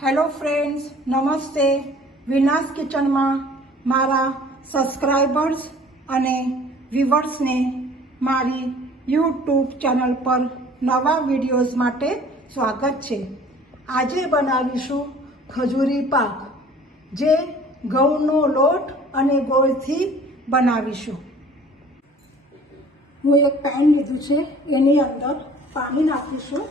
Hello friends, નમસ્તે. વિનાસ કિચનમાં મારા સબસ્ક્રાઈબર્સ અને વ્યુઅર્સને મારી યુટ્યુબ ચેનલ પર નવા વિડીયોઝ માટે સ્વાગત છે. આજે બનાવીશું ખજૂરી પાક, જે ઘઉંનો લોટ અને ગોળથી બનાવીશું. હું એક પેન લીધું છે, એની અંદર પાણી નાખીશું.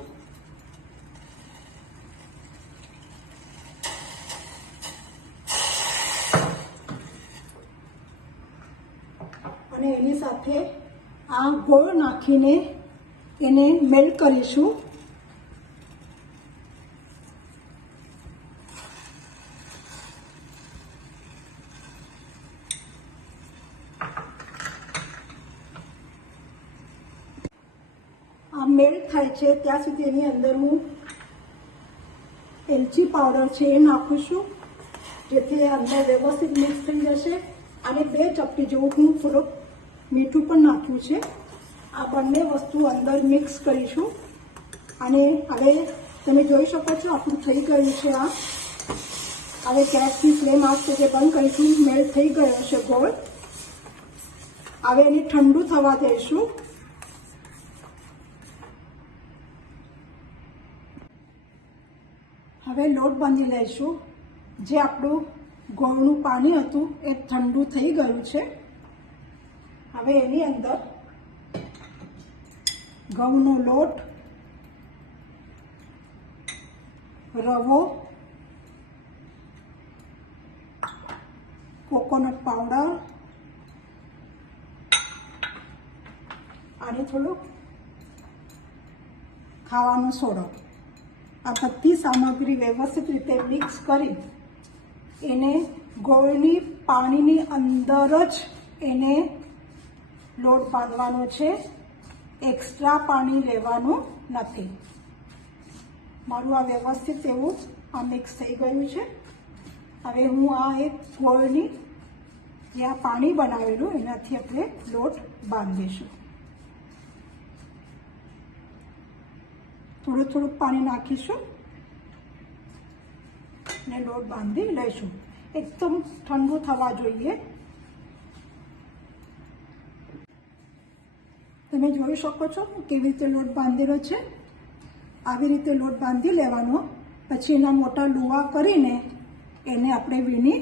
અને એની સાથે આ ગોળ નાખીને એને મેલ્ટ કરીશું. આ મેલ્ટ થાય છે ત્યાં સુધી એની અંદર હું એલચી પાવડર છે એ નાખું છું, જેથી અંદર વ્યવસ્થિત મિક્સ થઈ જશે. અને 2 ચપટી જેવું હું થોડુંક મીઠું પણ નાખ્યું છે. આ બંને વસ્તુ અંદર મિક્સ કરીશું. અને હવે તમે જોઈ શકો છો આપણું થઈ ગયું છે. હવે ગેસની ફ્લેમ આ રીતે બંધ કરીશું. મેલ્ટ થઈ ગયો છે ગોળ. હવે એને ઠંડુ થવા દઈશું. હવે લોટ બાંધી લઈશું. જે આપણું ગોળનું પાણી હતું એ ઠંડુ થઈ ગયું છે. હવે એની અંદર ઘઉંનો લોટ, રવો, કોકોનટ પાવડર અને થોડુંક ખાવાનો સોડો, આ બધી સામગ્રી વ્યવસ્થિત રીતે મિક્સ કરી એને ગોળની પાણીની અંદર જ એને લોટ બાંધવાનો છે. એક્સ્ટ્રા પાણી લેવાનું નથી. મારું આ વ્યવસ્થિત એવું આ મિક્સ થઈ ગયું છે. હવે હું આ એક ગોળની જે આ પાણી બનાવેલું એનાથી આપણે લોટ બાંધીશું. થોડું થોડું પાણી નાખીશું ને લોટ બાંધી લઈશું. એકદમ ઠંડુ થવા જોઈએ. તમે જોઈ શકો છો કેવી રીતે લોટ બાંધેલો છે. આવી રીતે લોટ બાંધી લેવાનો. પછી એના મોટા લુવા કરીને એને આપણે વીણી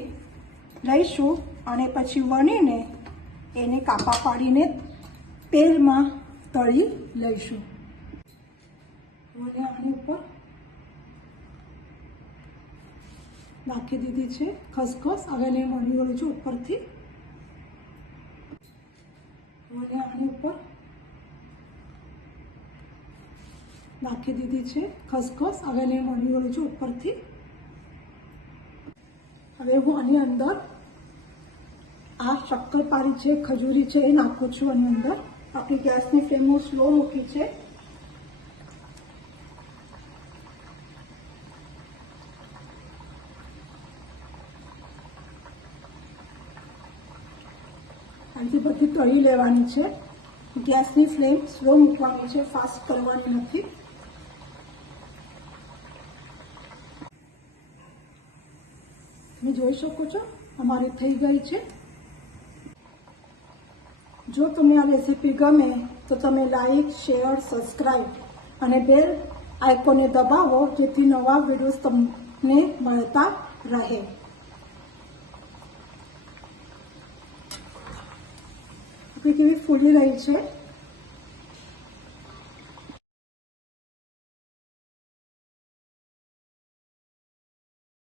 લઈશું અને પછી વણીને એને કાપા પાડીને તેલમાં તળી લઈશું. અને આની ઉપર નાખી દીધી છે ખસખસ. હવે એને વણી લઉં છું ઉપરથી. અને આની ઉપર નાખી દીધી છે ખસખસ. હવે એને વણી લઉં છું ઉપરથી. હવે હું આની અંદર આ શક્કરપારી છે, ખજૂરી છે એ નાખું છું આની અંદર. આપણી ગેસની ફ્લેમ હું સ્લો મૂકી છે. આથી બધી તળી લેવાની છે. ગેસની ફ્લેમ સ્લો મૂકવાની છે, ફાસ્ટ કરવાની નથી. તમે જોઈ શકો છો અમારી થઈ ગઈ છે. જો તમને આ રેસીપી ગમે તો તમે લાઈક, શેર, સબસ્ક્રાઈબ અને બેલ આઇકોનને દબાવો, જેથી નવા વિડીયોઝ તમને મળતા રહે. કેવી ફૂલી રહી છે.